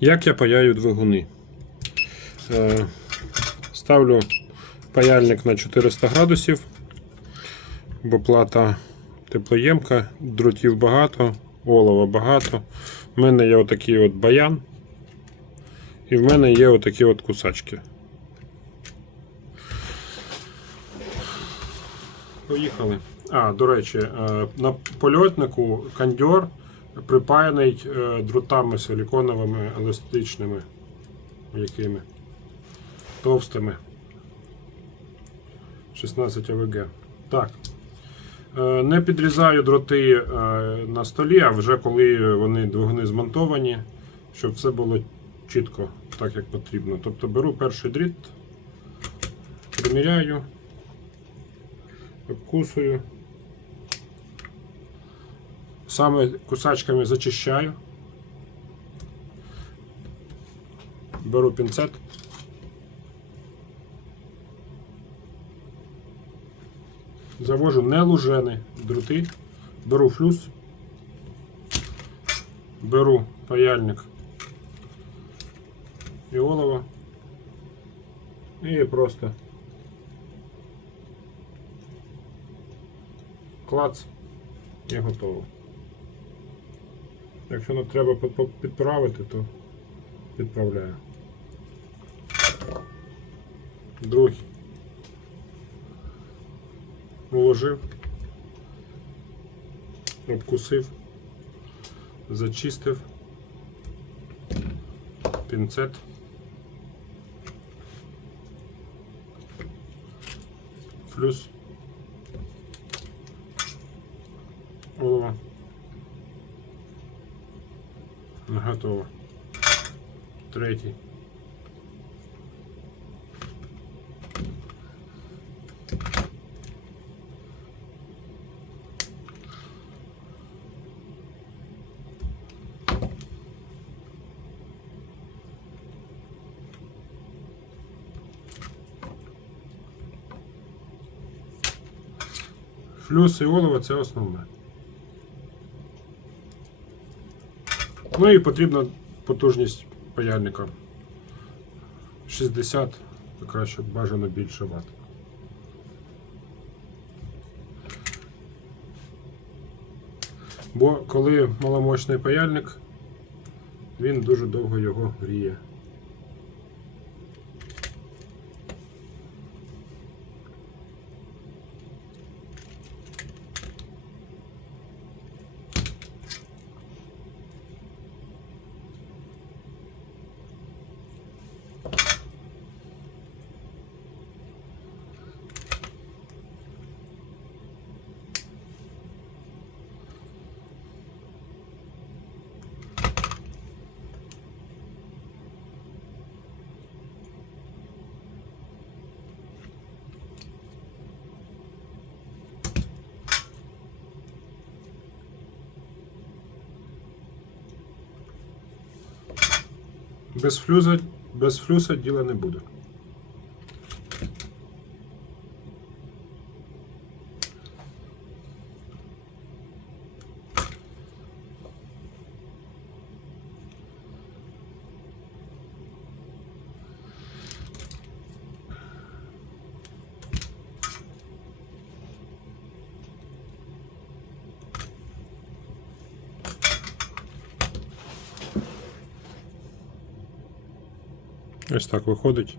Як я паяю двигуни? Е, Ставлю паяльник на 400 градусів, бо плата теплоємка, дротів багато, олова багато. У мене є отакий от баян. І в мене є отакі от кусачки. Поїхали. А, до речі, е, на польотнику кондьор припаяний е, дротами силіконовими еластичними, якими товстими. 16 АВГ. Так. Е, Не підрізаю дроти е, на столі, а вже коли вони двигуни змонтовані, щоб все було чітко, так як потрібно. Тобто беру перший дріт, приміряю, обкусую. Саме кусачками зачищаю. Беру пінцет. Завожу не лужени дроти, беру флюс, беру паяльник і олово і просто клац і готово. Якщо не треба підправити, то підправляю. Другий. Уложив, обкусив, зачистив, пінцет. Плюс олово. Готово. Третій. Флюс і олово це основне. Ну і потрібна потужність паяльника. 60, то краще бажано більше ватт. Бо коли маломощний паяльник, він дуже довго його гріє. Без флюса, без флюса діла не буде. Ось так виходить.